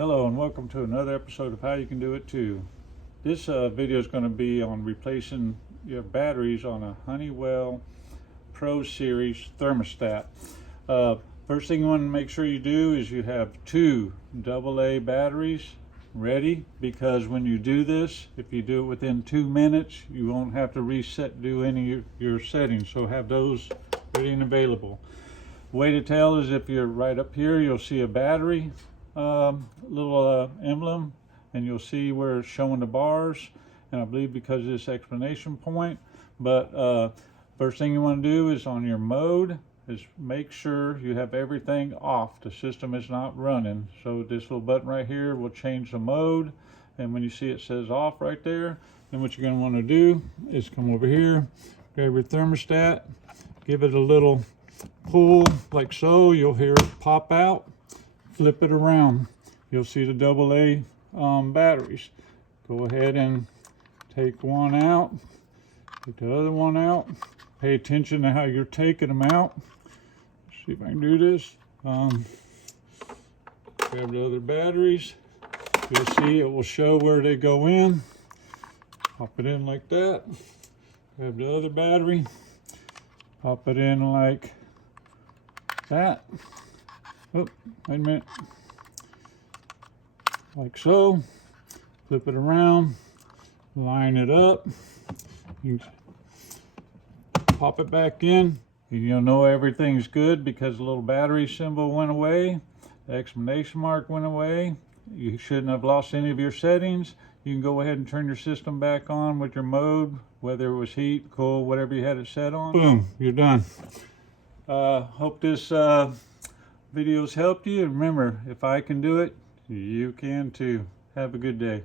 Hello and welcome to another episode of How You Can Do It Too. This video is going to be on replacing your batteries on a Honeywell ProSeries Thermostat. First thing you want to make sure you do is you have two AA batteries ready, because when you do this, if you do it within 2 minutes, you won't have to do any of your settings, so have those ready and available. Way to tell is if you're right up here, you'll see a battery little emblem, and you'll see where it's showing the bars, and I believe because of this explanation point. But first thing you want to do is on your mode is make sure you have everything off. The system is not running, so this little button right here will change the mode, and when you see it says off right there, then what you're going to want to do is come over here, grab your thermostat, give it a little pull like so. You'll hear it pop out. Flip it around, you'll see the AA batteries. Go ahead and take one out, take the other one out. Pay attention to how you're taking them out. See if I can do this. Grab the other batteries. You'll see it will show where they go in. Pop it in like that. Grab the other battery. Pop it in like that. Oh, wait a minute. Like so. Flip it around. Line it up. You pop it back in. You'll know everything's good because the little battery symbol went away. The exclamation mark went away. You shouldn't have lost any of your settings. You can go ahead and turn your system back on with your mode, whether it was heat, cool, whatever you had it set on. Boom, you're done. Hope this videos helped you. Remember, if I can do it, you can too. Have a good day.